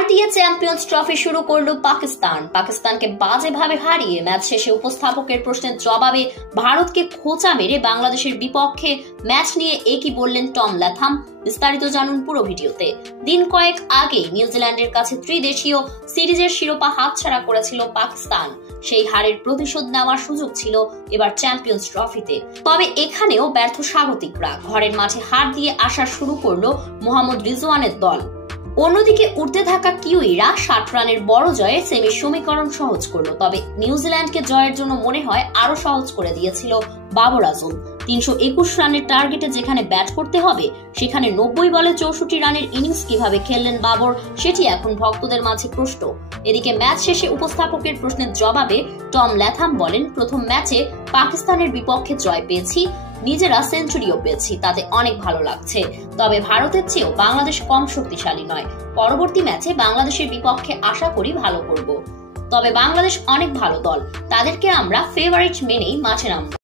হার দিয়ে champions trophy শুরু করলো পাকিস্তানকে বাজেভাবে হারিয়ে ম্যাচ শেষে উপস্থাপকের প্রশ্নের জবাবে ভারতকে খোঁচা মেরে বাংলাদেশের বিপক্ষে ম্যাচ নিয়ে একই বললেন টম ল্যাথাম। বিস্তারিত জানুন পুরো ভিডিওতে। দিন কয়েক আগে নিউজিল্যান্ডের কাছে ত্রিদেশীয় সিরিজের শিরোপা হাতছাড়া করেছিল পাকিস্তান। সেই হারের প্রতিশোধ নেওয়ার সুযোগ ছিল এবার চ্যাম্পিয়ন্স ট্রফিতে। তবে এখানেও ব্যর্থ স্বাগতিকরা। ঘরের মাঠে হার দিয়ে আসা শুরু করলো মোহাম্মদ রিজওয়ানের দল। অন্যদিকে উঠতে থাকা কিউইরা 60 রানের বড় জয়ে সেমির সমীকরণ সহজ করলো। তবে নিউজিল্যান্ডকে জয়ের জন্য মনে হয় আরো সহজ করে দিয়েছিল বাবর আজম। 321 রানের টার্গেটে যেখানে ব্যাট করতে হবে সেখানে 90 বলে 64 রানের ইনিংস কিভাবে খেললেন বাবর, সেটি এখন ভক্তদের মাঝে প্রশ্ন। এদিকে ম্যাচ শেষে উপস্থাপকের প্রশ্নের জবাবে টম ল্যাথাম বলেন, প্রথম ম্যাচে পাকিস্তানের বিপক্ষে জয় পেয়েছি, নিজেরা সেঞ্চুরিও পেয়েছি, তাতে অনেক ভালো লাগছে। তবে ভারতের চেয়েও বাংলাদেশ কম শক্তিশালী নয়। পরবর্তী ম্যাচে বাংলাদেশের বিপক্ষে আশা করি ভালো করব। তবে বাংলাদেশ অনেক ভালো দল, তাদেরকে আমরা ফেভারিট মেনেই মাঠে নামব।